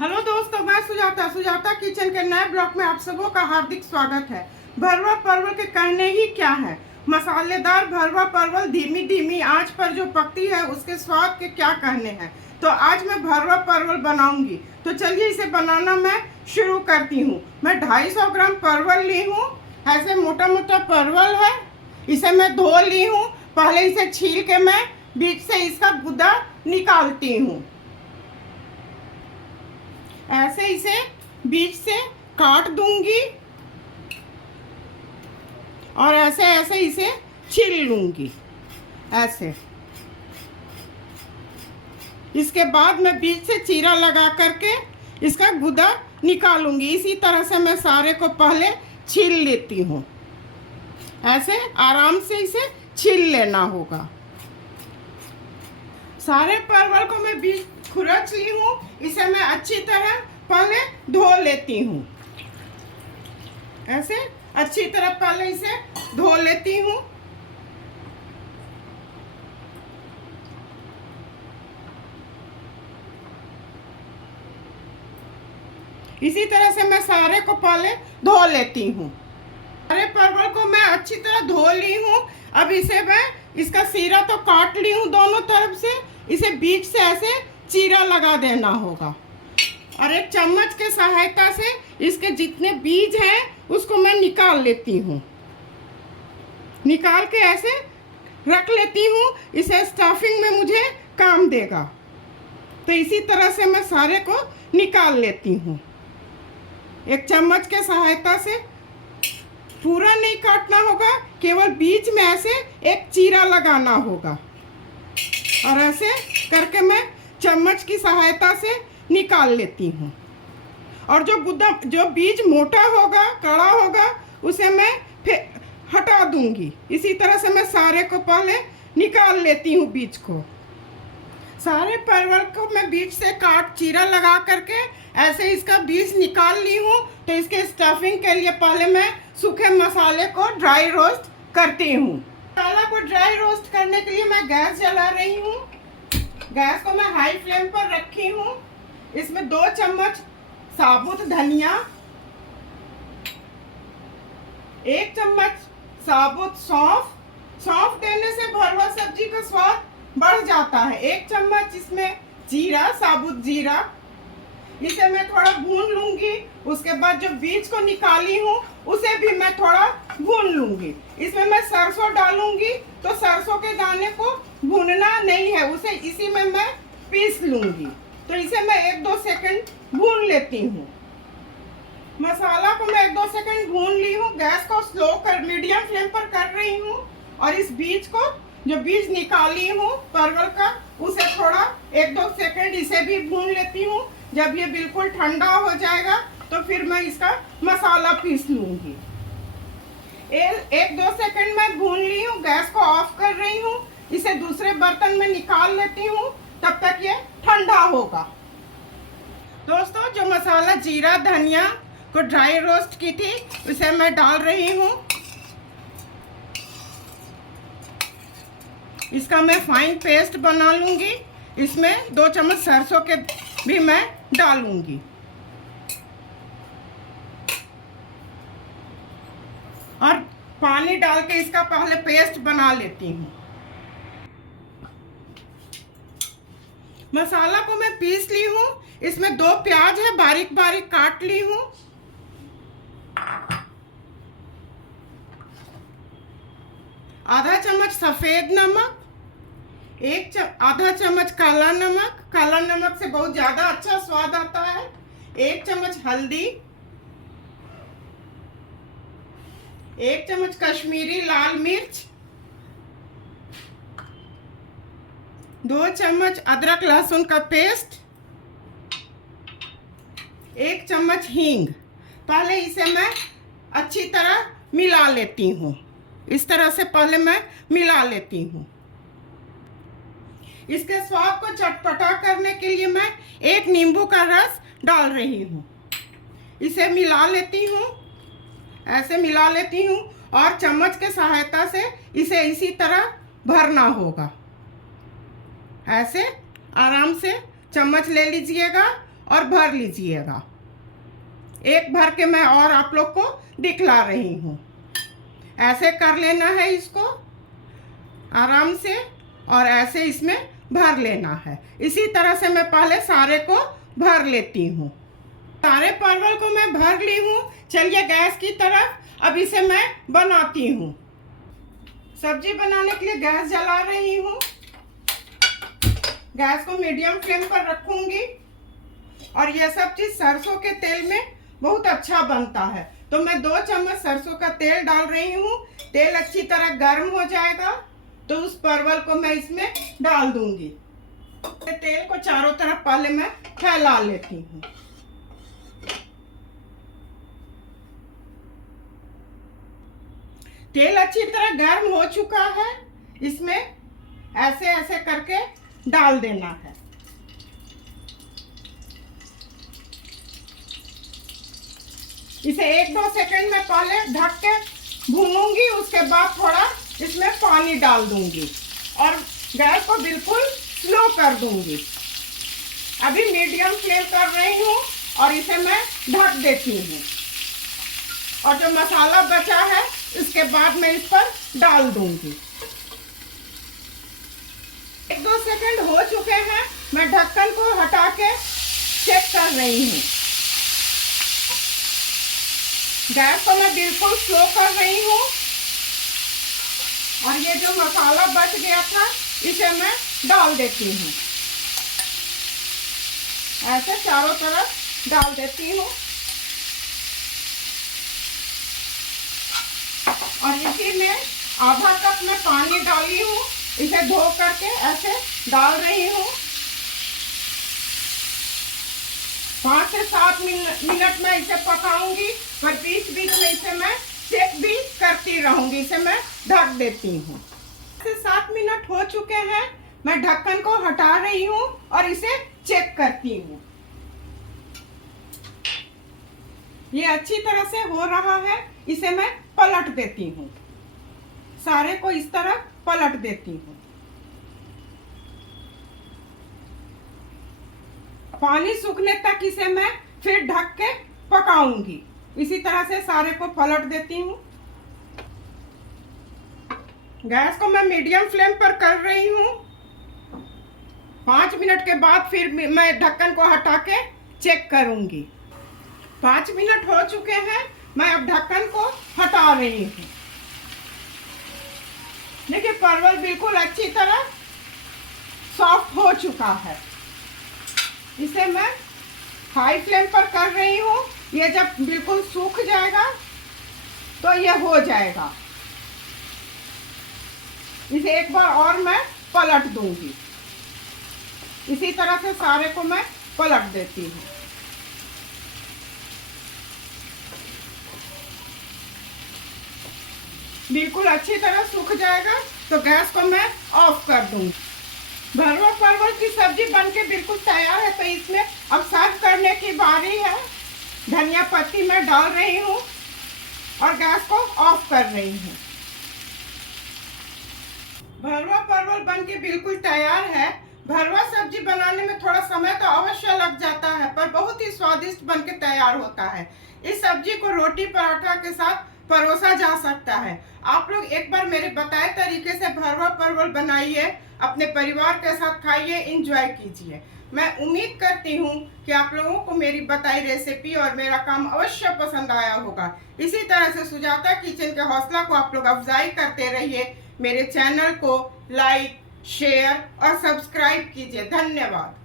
Hello दोस्तों, मैं Sujata kitchen के नए ब्लॉग में आप सबों का हार्दिक स्वागत है। भरवा परवल के कहने ही क्या है। मसालेदार भरवा परवल धीमी धीमी आंच पर जो पकती है उसके स्वाद के क्या कहने हैं। तो आज मैं भरवा परवल बनाऊंगी। तो चलिए इसे बनाना मैं शुरू करती हूँ। मैं 250 ग्राम परवल ली हूँ। ऐसे मोटा मोटा परवल है। इसे मैं धो ली हूँ। पहले इसे छील के मैं बीच से इसका गुदा निकालती हूँ। ऐसे इसे बीच से काट दूंगी और ऐसे ऐसे इसे छील लूंगी ऐसे। इसके बाद मैं बीच से चीरा लगा करके इसका गुदा निकालूंगी। इसी तरह से मैं सारे को पहले छील लेती हूँ। ऐसे आराम से इसे छील लेना होगा। सारे परवल को मैं बीच खुरच ली हूँ। इसे मैं अच्छी तरह पहले धो लेती हूँ। ऐसे अच्छी तरह पहले इसे धो लेती हूँ। इसी तरह से मैं सारे को पहले धो लेती हूँ। सारे परवल को मैं अच्छी तरह धो ली हूँ। अब इसे मैं इसका सिरा तो काट ली हूँ दोनों तरफ से। इसे बीच से ऐसे चीरा लगा देना होगा और एक चम्मच के सहायता से इसके जितने बीज हैं उसको मैं निकाल लेती हूँ। निकाल के ऐसे रख लेती हूँ। इसे स्टफिंग में मुझे काम देगा। तो इसी तरह से मैं सारे को निकाल लेती हूँ। एक चम्मच के सहायता से पूरा नहीं काटना होगा, केवल बीच में ऐसे एक चीरा लगाना होगा और ऐसे करके मैं चम्मच की सहायता से निकाल लेती हूँ। और जो बीज मोटा होगा, कड़ा होगा, उसे मैं फिर हटा दूंगी। इसी तरह से मैं सारे को पहले निकाल लेती हूँ बीज को। सारे परवल को मैं बीज से काट चीरा लगा करके ऐसे इसका बीज निकाल ली हूँ। तो इसके स्टफिंग के लिए पहले मैं सूखे मसाले को ड्राई रोस्ट करती हूँ। मसाला को ड्राई रोस्ट करने के लिए मैं गैस जला रही हूँ। गैस को मैं हाई फ्लेम पर रखी हूँ। इसमें 2 चम्मच साबुत धनिया, 1 चम्मच साबुत सौंफ। सौंफ देने से भरवा सब्जी का स्वाद बढ़ जाता है। 1 चम्मच इसमें जीरा, साबुत जीरा। इसे मैं थोड़ा भून लूंगी। उसके बाद जो बीज को निकाली हूँ उसे भी मैं थोड़ा भून लूंगी। इसमें मैं सरसों डालूंगी। तो सरसों के दाने को भूनना नहीं है, उसे इसी में मैं पीस लूंगी। तो इसे मैं 1-2 सेकंड भून लेती हूँ। मसाला को मैं 1-2 सेकंड भून ली हूँ। गैस को स्लो कर मीडियम फ्लेम पर कर रही हूँ और इस बीज को, जो बीज निकाली हूँ परवल का, उसे थोड़ा 1-2 सेकंड इसे भी भून लेती हूँ। जब ये बिल्कुल ठंडा हो जाएगा तो फिर मैं इसका मसाला पीस लूंगी। 1-2 सेकंड मैं भून ली हूँ। गैस को ऑफ कर रही हूँ। इसे दूसरे बर्तन में निकाल लेती हूँ, तब तक ये ठंडा होगा। दोस्तों, जो मसाला जीरा धनिया को ड्राई रोस्ट की थी उसे मैं डाल रही हूँ। इसका मैं फाइन पेस्ट बना लूंगी। इसमें 2 चम्मच सरसों के भी मैं डालूंगी और पानी डाल के इसका पहले पेस्ट बना लेती हूँ। मसाला को मैं पीस ली हूँ। इसमें 2 प्याज है, बारीक बारीक काट ली हूँ। आधा चम्मच सफेद नमक, आधा चम्मच काला नमक। काला नमक से बहुत ज्यादा अच्छा स्वाद आता है। 1 चम्मच हल्दी, 1 चम्मच कश्मीरी लाल मिर्च, 2 चम्मच अदरक लहसुन का पेस्ट, 1 चम्मच हींग। पहले इसे मैं अच्छी तरह मिला लेती हूँ। इस तरह से पहले मैं मिला लेती हूँ। इसके स्वाद को चटपटा करने के लिए मैं 1 नींबू का रस डाल रही हूँ। इसे मिला लेती हूँ। ऐसे मिला लेती हूँ और चम्मच के सहायता से इसे इसी तरह भरना होगा। ऐसे आराम से चम्मच ले लीजिएगा और भर लीजिएगा। एक भर के मैं और आप लोग को दिखला रही हूँ। ऐसे कर लेना है इसको आराम से और ऐसे इसमें भर लेना है। इसी तरह से मैं पहले सारे को भर लेती हूँ। सारे परवल को मैं भर ली हूँ। चलिए गैस की तरफ अब इसे मैं बनाती हूँ। सब्जी बनाने के लिए गैस जला रही हूँ। गैस को मीडियम फ्लेम पर रखूंगी और यह सब चीज सरसों के तेल में बहुत अच्छा बनता है। तो मैं 2 चम्मच सरसों का तेल डाल रही हूँ। तेल अच्छी तरह गर्म हो जाएगा तो उस परवल को मैं इसमें डाल दूंगी। तेल को चारों तरफ पहले मैं फैला लेती हूँ। तेल अच्छी तरह गर्म हो चुका है। इसमें ऐसे ऐसे करके डाल देना है। इसे 1-2 सेकंड में पहले ढक के भूनूंगी। उसके बाद थोड़ा इसमें पानी डाल दूंगी और गैस को बिल्कुल स्लो कर दूंगी। अभी मीडियम फ्लेम कर रही हूँ और इसे मैं ढक देती हूँ। और जो मसाला बचा है इसके बाद मैं इस पर डाल दूंगी। 1-2 सेकंड हो चुके हैं। मैं ढक्कन को हटा के चेक कर रही हूँ। गैस को मैं बिल्कुल स्लो कर रही हूँ और ये जो मसाला बच गया था इसे मैं डाल देती हूँ। ऐसे चारों तरफ डाल देती हूँ और इसी में आधा कप में पानी डाली हूँ। इसे धो करके ऐसे डाल रही हूँ। 5 से 7 मिनट में इसे पकाऊंगी, पर बीच बीच में इसे मैं चेक भी करती रहूंगी। इसे मैं ढक देती हूँ। 5 से 7 मिनट हो चुके हैं। मैं ढक्कन को हटा रही हूँ और इसे चेक करती हूँ। ये अच्छी तरह से हो रहा है। इसे मैं पलट देती हूँ। सारे को इस तरह पलट देती हूँ। पानी सूखने तक इसे मैं फिर ढक के पकाऊंगी। इसी तरह से सारे को पलट देती हूँ। गैस को मैं मीडियम फ्लेम पर कर रही हूँ। 5 मिनट के बाद फिर मैं ढक्कन को हटा के चेक करूंगी। 5 मिनट हो चुके हैं। मैं अब ढक्कन को हटा रही हूँ। देखिए परवल बिल्कुल अच्छी तरह सॉफ्ट हो चुका है। इसे मैं हाई फ्लेम पर कर रही हूँ। ये जब बिल्कुल सूख जाएगा तो ये हो जाएगा। इसे एक बार और मैं पलट दूंगी। इसी तरह से सारे को मैं पलट देती हूँ। बिल्कुल अच्छी तरह सूख जाएगा तो गैस को मैं ऑफ कर दूंगी। भरवा परवल की सब्जी बनके बिल्कुल तैयार है। तो इसमें अब सर्व करने की बारी है। धनिया पत्ती मैं डाल रही हूँ और गैस को ऑफ कर रही हूँ। भरवा परवल बनके बिल्कुल तैयार है। भरवा सब्जी बनाने में थोड़ा समय तो अवश्य लग जाता है, पर बहुत ही स्वादिष्ट बनके तैयार होता है। इस सब्जी को रोटी पराठा के साथ परोसा जा सकता है। आप लोग एक बार मेरे बताए तरीके से भरवा परवल बनाइए, अपने परिवार के साथ खाइए, एंजॉय कीजिए। मैं उम्मीद करती हूँ कि आप लोगों को मेरी बताई रेसिपी और मेरा काम अवश्य पसंद आया होगा। इसी तरह से सुजाता किचन के हौसला को आप लोग अफजाई करते रहिए। मेरे चैनल को लाइक, शेयर और सब्सक्राइब कीजिए। धन्यवाद।